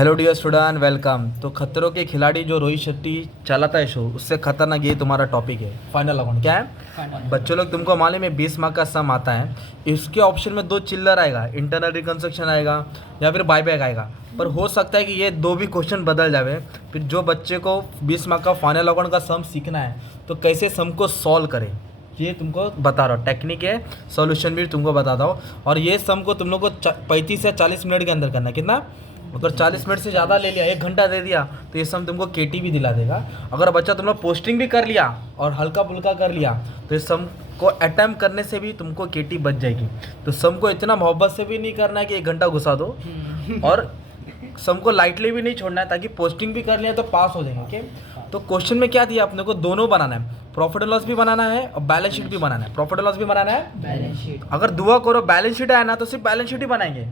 Hello dear student, welcome. तो खतरों के खिलाड़ी जो रोहित शेट्टी चलाता है शो, उससे खतरनाक ये तुम्हारा टॉपिक है फाइनल अकाउंट। क्या है बच्चों लोग, तुमको मालूम है 20 मार्क का सम आता है। इसके ऑप्शन में 2 चिल्लर आएगा, इंटरनल रिकंस्ट्रक्शन आएगा या फिर बाईबैक आएगा। पर हो सकता है कि ये 2 भी क्वेश्चन बदल जावे। फिर जो बच्चे को 20 मार्क का फाइनल अकाउंट का सम सीखना है तो कैसे सम को सॉल्व करे, ये तुमको बता रहा हूँ। टेक्निक है, सॉल्यूशन भी तुमको बताता हूँ। और ये सम को तुम लोग को 35 या 40 मिनट के अंदर करना है। कितना? अगर 40 मिनट से ज़्यादा ले लिया, 1 घंटा दे दिया, तो ये सम तुमको केटी भी दिला देगा। अगर बच्चा तुम लोग पोस्टिंग भी कर लिया और हल्का फुल्का कर लिया तो इस सम को अटैम्प्ट करने से भी तुमको केटी बच जाएगी। तो सम को इतना मोहब्बत से भी नहीं करना है कि 1 घंटा घुसा दो, और सम को लाइटली भी नहीं छोड़ना है, ताकि पोस्टिंग भी कर लिया तो पास हो जाएंगे। ओके, तो क्वेश्चन में क्या दिया अपने को? दोनों बनाना है, प्रॉफिट एंड लॉस भी बनाना है और बैलेंस शीट भी बनाना है। प्रॉफिट एंड लॉस भी बनाना है, बैलेंस शीट। अगर दुआ करो बैलेंस शीट आया ना तो सिर्फ बैलेंस शीट ही बनाएंगे,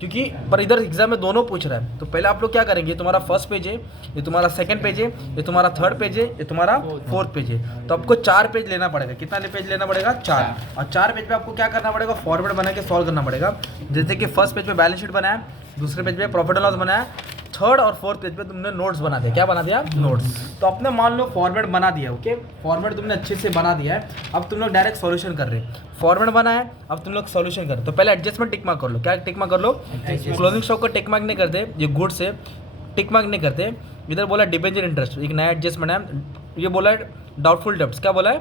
क्योंकि पर इधर एग्जाम में दोनों पूछ रहा है। तो पहले आप लोग क्या करेंगे, ये तुम्हारा फर्स्ट पेज है, ये तुम्हारा सेकंड पेज है, ये तुम्हारा थर्ड पेज है, ये तुम्हारा फोर्थ पेज है। तो आपको 4 पेज लेना पड़ेगा। कितना पेज लेना पड़ेगा? 4। और 4 पेज पे आपको क्या करना पड़ेगा? फॉर्मेट बना के सॉल्व करना पड़ेगा। जैसे कि फर्स्ट पेज पे बैलेंस शीट बनाया, दूसरे पेज पे प्रॉफिट एंड लॉस बनाया, थर्ड और फोर्थ पेज पे तुमने नोट्स बना दिया। क्या बना दिया? नोट्स। तो अपने मान लो फॉर्मेट बना दिया। ओके, फॉर्मेट तुमने अच्छे से बना दिया है। अब तुम लोग डायरेक्ट सॉल्यूशन कर रहे हैं। फॉर्मेट बना है, अब तुम लोग सॉल्यूशन कर। तो पहले एडजस्टमेंट टिक मार्क कर लो। क्या टिक मार्क कर लो? क्लोजिंग स्टॉक को टिक मार्क नहीं करते, ये गुड से टिक मार्क नहीं करते। इधर बोला डिबेंचर इंटरेस्ट, एक नया एडजस्टमेंट है। ये बोला है डाउटफुल डेब्ट्स। क्या बोला है?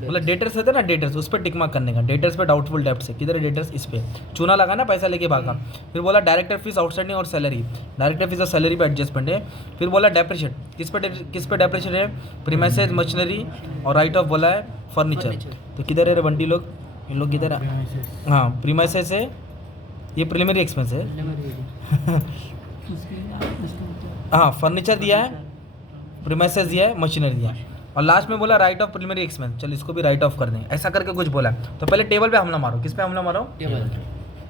बोला डेटर्स होते हैं ना, डेटर्स, उस पर टिक मार्क करने का। डेटर्स पे डाउटफुल डेब्ट्स है, किधर है डेटर्स? इस पे चूना लगाना, पैसा लेके भागा। फिर बोला डायरेक्टर फीस आउटस्टैंडिंग और सैलरी, डायरेक्टर फीस और सैलरी पे एडजस्टमेंट है। फिर बोला डेप्रिशिएट, किस पे डेप्रिशिएट है? प्रीमाइसेस, मशीनरी और राइट ऑफ बोला है फर्नीचर। तो किधर है रे बंटी लोग? इन लोग किधर है? हाँ, प्रीमाइसेस है, ये प्रिलिमिनरी एक्सपेंस है। हाँ, फर्नीचर दिया है, प्रीमाइसेस दिया है, मशीनरी दिया है, और लास्ट में बोला राइट ऑफ प्रिलिमिनरी एक्सपेंस। चल इसको भी राइट ऑफ कर दें, ऐसा करके कुछ बोला। तो पहले टेबल पे हमला मारो। किस पे हमला मारो? टेबल।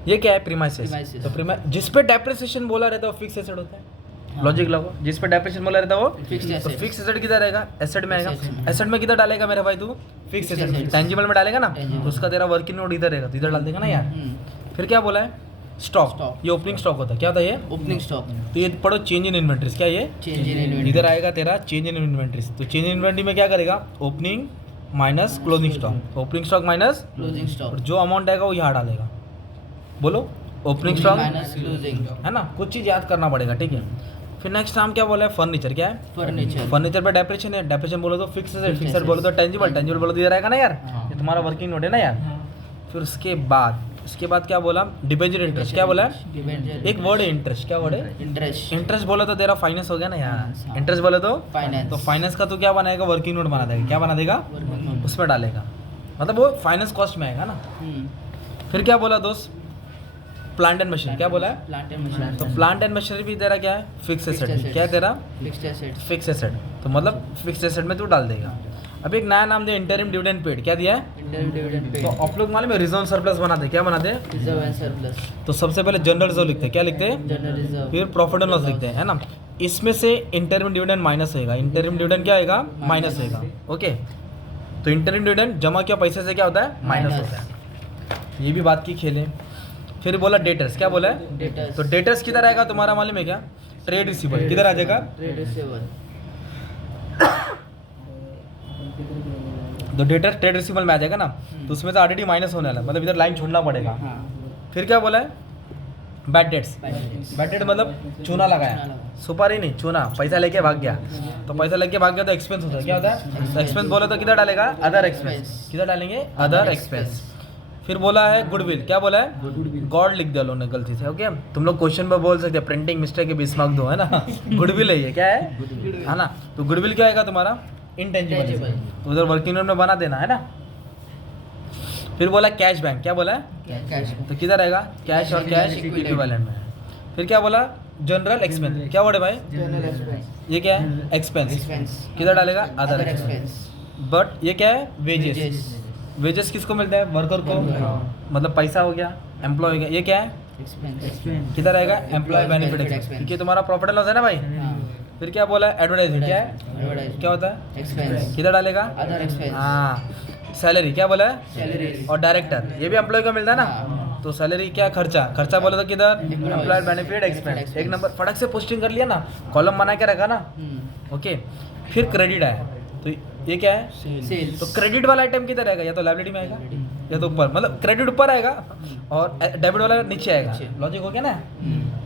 ये क्या है? प्रीमाइसेस। तो जिस पे डेप्रिसिएशन बोला रहता है वो फिक्स एसेट होता है। लॉजिक लगो, जिस पे डेप्रिसिएशन बोला रहता है वो तो फिक्स एसेट किधर रहेगा? एसेट में आएगा। एसेट में किधर डालेगा मेरे भाई तू? फिक्स एसेट में। टेंजिबल में डालेगा ना, तो उसका तेरा वर्किंग नोट इधर रहेगा, तो इधर डाल देगा ना यार। फिर क्या बोला है? स्टॉक। ये ओपनिंग स्टॉक होता है। क्या होता है ये? Opening stock. तो ये पढ़ो चेंज इन इन्वेंट्रीज। क्या ये? Change in inventory. इधर आएगा तेरा चेंज इन इन्वेंट्रीज। तो चेंज इन इन्वेंट्री में क्या करेगा? Opening minus closing stock, opening stock minus closing stock. और जो अमाउंट आएगा वो यहाँ डालेगा। बोलो, ओपनिंग स्टॉक माइनस क्लोजिंग, है ना, कुछ चीज़ याद करना पड़ेगा, ठीक है। फिर नेक्स्ट नाम क्या बोला है? फर्नीचर। क्या है? फर्नीचर। फर्नीचर पे डेप्रिसिएशन है, डेप्रिसिएशन बोलो तो फिक्स एसेट, फिक्स एसेट बोलो तो टेंजिबल, टेंजिबल बोलो तो इधर आएगा ना यार, ये तुम्हारा वर्किंग नोट है ना यार। फिर उसके बाद क्या बोला? Debenture interest. क्या बोला है? डिबेंचर। एक वर्ड है इंटरेस्ट। क्या वर्ड है? इंटरेस्ट। इंटरेस्ट बोला तो तेरा फाइनेंस हो गया ना यार। हाँ। इंटरेस्ट बोले तो फाइनेंस। तो फाइनेंस का तो क्या बनाएगा? वर्किंग नोट बना देगा। क्या बना देगा? Working note. उसमें डालेगा, मतलब वो फाइनेंस कॉस्ट में आएगा ना। फिर क्या बोला दोस्त? Plant and machine. क्या बोला है? Plant and machinery. तो प्लांट एंड मशीनरी भी तेरा क्या है? Fix asset. क्या है तेरा? Fixed assets. Fix asset. तो मतलब फिक्स एसेट में तू डाल देगा। अब एक नया नाम दे, इंटरिम डिविडेंड पेड। क्या दिया है? Internal dividend pay. तो आप लोग मालूम है रिजर्व सरप्लस बना दे। क्या बना दे? Reserve and surplus. तो सबसे पहले जनरल रिजर्व लिखते हैं। क्या लिखते हैं? General reserve. फिर प्रॉफिट एंड लॉस लिखते हैं, है ना। इसमें से इंटरिम डिविडेंड माइनस होएगा। इंटरिम डिविडेंड क्या आएगा? माइनस होएगा। ओके, तो इंटरिम डिविडेंड जमा किया पैसे से क्या होता है? माइनस होता है। ये भी बात की खेलें। फिर बोला डेटर्स। क्या बोला है? डेटर्स। तो डेटर्स किधर आएगा तुम्हारा मालूम है क्या? Trade receivable. किधर आ जाएगा? Trade receivable. तो डेटर्स ट्रेड रिसीवेबल में आ जाएगा ना, तो उसमें तो ऑलरेडी माइनस होने वाला है, मतलब इधर लाइन छोड़ना पड़ेगा। हाँ। फिर क्या बोला है? Bad debts. Bad debts। Bad debt मतलब चूना लगाया, चूना लगाया। सुपारी नहीं, चूना। पैसा लेके भाग गया, तो पैसा लेके भाग गया तो एक्सपेंस होता है। क्या होता है? तो एक्सपेंस बोले तो किधर डालेगा? Other expense. किधर डालेंगे? Other expense. फिर बोला है गुडविल। क्या बोला है? गॉड लिख दिया लोगों ने गलती से। ओके, तुम लोग क्वेश्चन में बोल सकते हैं प्रिंटिंग मिस्टेक के 20 मार्क दो, है ना। गुडविल है ये। क्या है ना। तो गुडविल क्या आएगा तुम्हारा? इंटेंजिबल। Intangible। तो उधर वर्किंग नोट में बना देना, है ना। फिर बोला कैश बैंक। क्या बोला है? कैश। तो किधर आएगा? कैश और कैश इक्विवेलेंट में। फिर क्या बोला? General expense. क्या वर्ड है भाई? General expense. ये क्या है? एक्सपेंस। एक्सपेंस। किधर डालेगा? Other other expense. Expense. But ये क्या है? वेजेस। Wages। वेजेस किसको मिलता है? वर्कर को, मतलब पैसा हो गया, एम्प्लॉय हो गया। ये क्या है? एक्सपेंस। किधर आएगा? Employ benefit benefit expense, expense। क्योंकि तुम्हारा प्रॉफिट एंड लॉस है ना भाई। हाँ। फिर क्या बोला? एडवर्टाइजिंग। क्या है? Advertising। क्या होता है? एक्सपेंस। किधर डालेगा? Other expense. हाँ, सैलरी। क्या बोला है? सैलरी। और डायरेक्टर, ये भी एम्प्लॉय को मिलता है ना। हाँ। तो सैलरी क्या खर्चा, खर्चा बोले तो किधर, Employees. एम्प्लॉयड बेनिफिट एक्सपेंस, एक Expense. नंबर फटक से पोस्टिंग कर लिया ना, कॉलम बना के रखा ना, ओके। फिर क्रेडिट आया, तो ये क्या है, सेल्स तो क्रेडिट वाला आइटम किधर आएगा, या तो लाइबिलिटी में आएगा या तो ऊपर, मतलब क्रेडिट ऊपर आएगा और डेबिट वाला नीचे आएगा, नीचे। लॉजिक हो गया ना।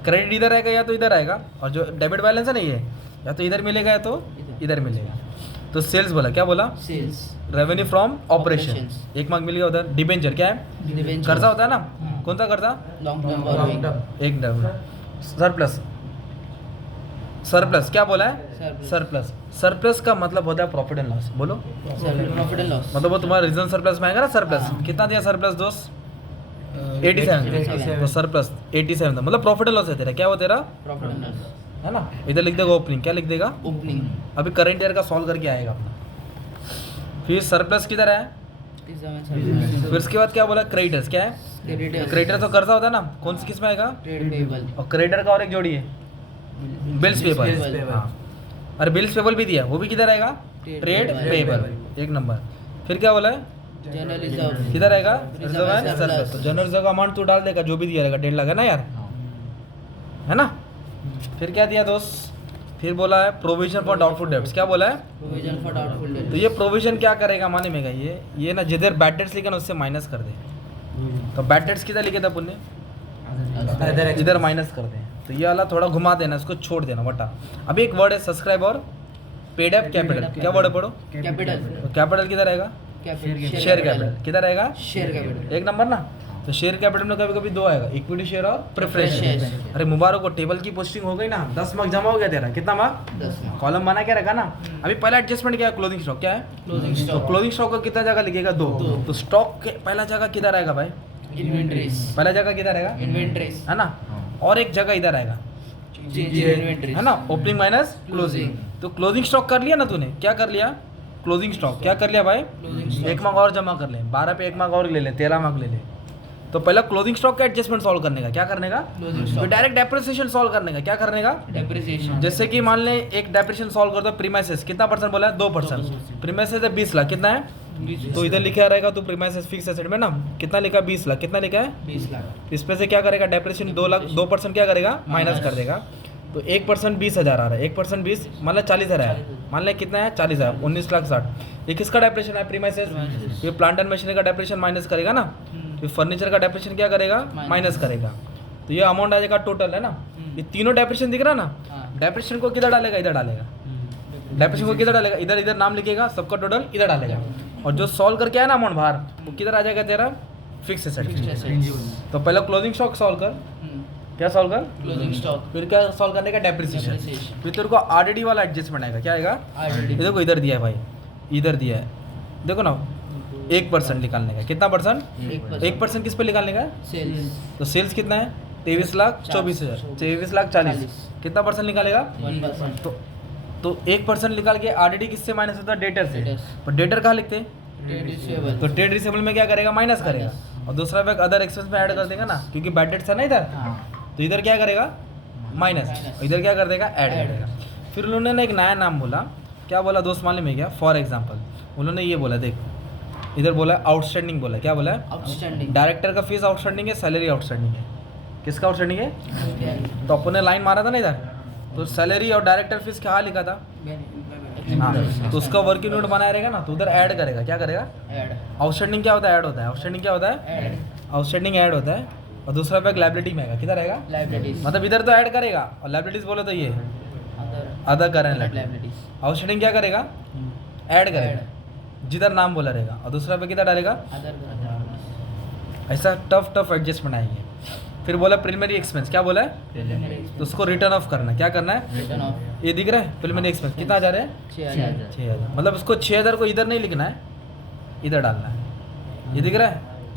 क्रेडिट इधर आएगा या तो इधर आएगा, और जो डेबिट बैलेंस है ना ये या तो इधर मिलेगा या तो इधर मिलेगा। तो सेल्स बोला, क्या बोला, sales revenue from operation, Operations. 1 mark मिल गया उधर। डिबेंचर क्या है, कर्जा होता है ना, कौन सा कर्जा, लॉन्ग टर्म बोरोइंग एक सरप्लस, सरप्लस क्या बोला है, सरप्लस, सरप्लस का मतलब होता है प्रॉफिट एंड लॉस, बोलो, प्रॉफिट एंड लॉस मतलब वो तुम्हारा रीजन सरप्लस में आएगा ना, सरप्लस कितना दिया सरप्लस दोस्त, 87, तो सरप्लस 87 था, मतलब प्रॉफिट एंड लॉस है तेरा, क्या वो तेरा प्रॉफिट एंड लॉस है ना। इधर लिख देगा ओपनिंग, क्या लिख देगा, ओपनिंग अभी करंट ईयर का सॉल्व करके आएगा अपना। फिर सरप्लस किधर है, फिर उसके बाद क्या बोला, क्रेडिटर्स क्या है, क्रेडिटर तो कर्जा होता है ना, कौन सी किस में आएगा, ट्रेड पेबल और क्रेडिटर का और एक जोड़ी है बिल्स Bills पेबल, payable. हाँ, अरे बिल्स पेबल भी दिया, वो भी किधर आएगा, Trade ट्रेड payable. पेबल, एक नंबर। फिर क्या बोला है, जनरल रिजर्व किधर आएगा, Reserve reserve and and surplus, surplus. तो जनरल रिजर्व का अमाउंट तू डाल देगा जो भी दिया रहेगा, 1.5 लाख है ना यार, है ना। फिर क्या दिया दोस्त, फिर बोला है प्रोविजन फॉर डाउटफुल डेब्ट्स, क्या बोला है, प्रोविजन फॉर डाउटफुल तो ये प्रोविजन क्या करेगा माने में ये ना जिधर बैड डेट्स लिखा ना उससे माइनस कर दे, तो बैड डेट्स किधर लिखे था अपन ने, इधर माइनस कर दे, तो ये वाला थोड़ा घुमा देना, इसको छोड़ देना वटा। अभी एक वर्ड है सब्सक्राइब और पेड अप कैपिटल, क्या वर्ड है पढ़ो, कैपिटल तो कैपिटल किधर आएगा, शेयर कैपिटल किधर आएगा, शेयर कैपिटल एक नंबर ना। तो शेयर कैपिटल में कभी कभी 2 आएगा, इक्विटी शेयर और प्रेफरेंस Preference शेयर। share. अरे मुबारक को टेबल की पोस्टिंग हो गई ना, 10 मार्क जमा हो गया तेरा, कितना मार्क, 10 कॉलम बना के रखा ना। अभी पहला एडजस्टमेंट क्या है, क्लोजिंग स्टॉक क्या है, क्लोजिंग तो स्टॉक क्लोजिंग स्टॉक का कितना जगह लिखेगा, 2, दो। तो स्टॉक के पहला जगह किधर आएगा भाई, इन्वेंटरीज पहला जगह किधर आएगा, इन्वेंटरीज है ना, और एक जगह इधर आएगा, चेंज इन्वेंटरीज है ना, ओपनिंग माइनस क्लोजिंग। तो क्लोजिंग स्टॉक कर लिया ना तूने, क्या कर लिया, क्लोजिंग स्टॉक क्या कर लिया भाई, Closing stock. 1 मार्क और जमा कर ले, 12 पे 1 मार्क और ले ले, 13 मार्क ले ले। तो पहला क्लोजिंग स्टॉक का एडजस्टमेंट सॉल्व करने का, क्या करने का, क्लोजिंग फिर स्टॉक डायरेक्ट डेप्रिसिएशन सॉल्व करने का, क्या करने का, डेप्रिसिएशन जैसे कि मान ले एक डेप्रिसिएशन सॉल्व कर दो, प्रीमाइसेस कितना परसेंट बोला है, 2%, प्रीमाइसेस है 20 लाख, कितना है, तो इधर लिखा रहेगा तो प्रीमाइसेस फिक्स एसेट में ना कितना लिखा है, 20 लाख, कितना लिखा है, 20 लाख इस पे से क्या करेगा, डेप्रिसिएशन 2 लाख, 2% क्या करेगा, माइनस कर देगा। तो 1% 20,000 आ रहा है, 1% 20 मान लो 40,000 है, मान ले कितना है 40,000, 19,60,000। ये किसका डेप्रिसिएशन है, प्रीमाइसेस, ये प्लांट एंड मशीनरी का डेप्रिसिएशन माइनस करेगा ना, फिर फर्नीचर का डेप्रिसिएशन क्या करेगा, माइनस करेगा। तो ये अमाउंट आ जाएगा टोटल, है ना। ये तीनों डेप्रिसिएशन दिख रहा है ना, हाँ डेप्रिसिएशन को किधर डालेगा, इधर डालेगा, डेप्रिसिएशन को किधर डालेगा, इधर इधर नाम लिखेगा, सबका टोटल इधर डालेगा, और जो सॉल्व करके आया ना अमाउंट बाहर, वो किधर आ जाएगा तेरा, फिक्स फिक्स्ड एसेट। एसेट्स तो पहले क्लोजिंग स्टॉक सॉल्व कर, क्या सॉल्व कर, क्लोजिंग स्टॉक फिर क्या सॉल्व करने का, डेप्रिसिएशन। Depreciation. फिर तेरे को आरडीडी वाला एडजस्टमेंट आएगा, क्या आएगा, ये आरडीडी देखो इधर दिया है भाई, इधर दिया है, देखो ना 1% निकालने का, कितना परसेंट, 1% किस पे निकालने का है? सेल्स तो सेल्स कितना है, 23,24,000, 23,40,000, कितना परसेंट निकालेगा, 1% तो 1% निकाल के आरडीडी किससे माइनस होता है, डेटर से। Debtors. पर डेटर कहाँ लिखते हैं, ट्रेड रिसीवेबल तो ट्रेड रिसीवेबल में क्या करेगा, माइनस करेगा, और दूसरा बैग अदर एक्सपेंस में ऐड कर देगा ना, क्योंकि बैड डेट्स है ना इधर, हाँ तो इधर क्या करेगा, माइनस, Minus. इधर क्या कर देगा, ऐड Add. करेगा। फिर उन्होंने एक नया नाम बोला, क्या बोला दोस्त मालूम है क्या, फॉर एग्जाम्पल उन्होंने ये बोला, देख इधर बोला आउटस्टैंडिंग, बोला क्या बोला है, आउटस्टैंडिंग डायरेक्टर का फीस आउटस्टैंडिंग है, सैलरी आउटस्टैंडिंग है, किसका आउटस्टैंडिंग है, तो अपन ने लाइन मारा था ना इधर, तो सैलरी और डायरेक्टर फीस क्या लिखा था, हाँ, तो उसका वर्किंग नोट बनाया रहेगा ना, तो उधर ऐड करेगा, क्या करेगा, ऐड आउटस्टैंडिंग क्या होता है, ऐड होता है, आउटस्टैंडिंग क्या होता है, ऐड आउटस्टैंडिंग ऐड होता है, और दूसरा बैग लाइबिलिटी में आएगा, किधर आएगा, लायबिलिटीज मतलब इधर तो ऐड करेगा, और लाइबिलिटीज बोले तो ये अदा करें, लायबिलिटीज आउटस्टैंडिंग क्या करेगा, ऐड करेगा, जिधर नाम बोला रहेगा, और दूसरा पे किधर डालेगा, अदर ऐसा टफ एडजस्टमेंट आएंगे। फिर बोला प्रिलिमिनरी एक्सपेंस, क्या बोला है, तो उसको रिटर्न ऑफ करना, क्या करना है, रिटर्न ऑफ ये दिख रहा है प्रिलिमिनरी एक्सपेंस कितना आ जा रहा है, 6,000 6,000, मतलब उसको 6,000 को इधर नहीं लिखना है, इधर डालना है, ये दिख रहा है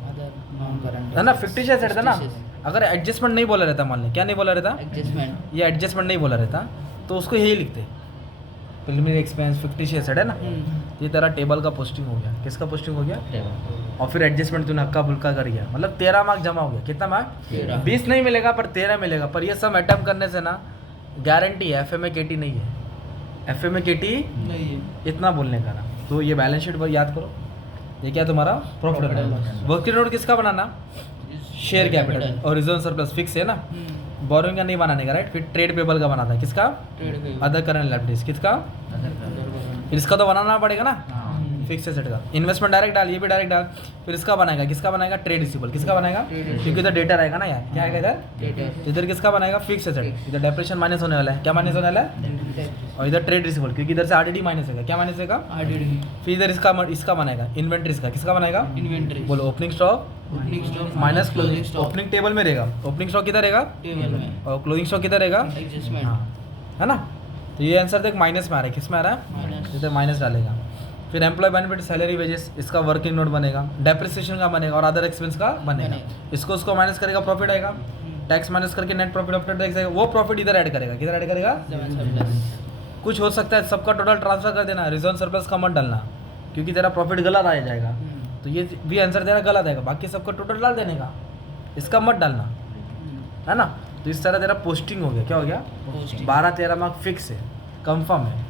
अदर नॉन करंट है ना, फिक्टिशियस एसेट था ना। अगर एडजस्टमेंट नहीं बोला रहता, मान लें क्या नहीं बोला रहता, एडजस्टमेंट ये एडजस्टमेंट नहीं बोला रहता, तो उसको यही लिखते, प्रिलिमिनरी एक्सपेंस फिक्टिशियस एसेट है ना। ये तेरा टेबल का पोस्टिंग हो गया, किसका पोस्टिंग हो गया, और फिर एडजस्टमेंट तूने हक्का बुल्का कर गया, मतलब 13 मार्क जमा हो गया, कितना मार्क, 13 20 नहीं मिलेगा पर 13 मिलेगा। पर ये सब अटेम्प्ट करने से ना गारंटी है, एफ में केटी नहीं है, एफ में केटी नहीं है इतना बोलने का ना। तो ये बैलेंस शीट पर याद करो, ये क्या तुम्हारा profit and loss. Working note किसका बनाना, शेयर कैपिटल और रिजर्व सरप्लस फिक्स है ना, बोरोइंग का नहीं बनाने का राइट। फिर ट्रेड पेबल का बनाता है, किसका? अदर करंट लायबिलिटीज, किसका? फिर इसका तो बनाना पड़ेगा ना, फिक्स एसेट का। इन्वेस्टमेंट डायरेक्ट डाल, ये भी डायरेक्ट डाल। फिर इसका बनाएगा, किसका बनाएगा? ट्रेड रिसीवेबल, किसका बनाएगा? क्योंकि इधर डेटा रहेगा ना यार, क्या आएगा इधर? इधर किसका बनाएगा? Fix asset. इधर डेप्रेशन माइनस होने वाला है, क्या माइनस होने वाला है? और इधर ट्रेड रिसीवेबल, क्योंकि इधर से आरडीडी माइनस होगा, क्या माइनस होगा? फिर इधर इसका बनाएगा इन्वेंट्रीज का, किसका बनाएगा? इन्वेंट्री बोलो, opening stock minus closing stock. Opening table में रहेगा, ओपनिंग स्टॉक किधर रहेगा टेबल में और क्लोजिंग स्टॉक किधर रहेगा? एडजस्टमेंट हाँ, है ना। तो ये आंसर देख माइनस में आ रहा है, किस में आ रहा है? माइनस इधर माइनस डालेगा। फिर एम्प्लॉय बेनिफिट, सैलरी, वेजेस, इसका वर्किंग नोट बनेगा, डेप्रिसिएशन का बनेगा और अदर एक्सपेंस का बनेगा। इसको उसको माइनस करेगा, प्रॉफिट आएगा। टैक्स माइनस करके नेट प्रॉफिट आफ्टर टैक्स आएगा, वो प्रॉफिट इधर ऐड करेगा, किधर ऐड करेगा? कुछ हो सकता है सबका टोटल ट्रांसफर कर देना, रिजर्व सरप्लस का मत डालना, क्योंकि तेरा प्रॉफिट गलत आ जाएगा। तो ये भी आंसर तेरा गलत आएगा, बाकी सबका टोटल डाल देने का, इसका मत डालना, है ना। तो इस तरह तेरा पोस्टिंग हो गया, क्या हो गया? 12-13 मार्क फिक्स है, कंफर्म है।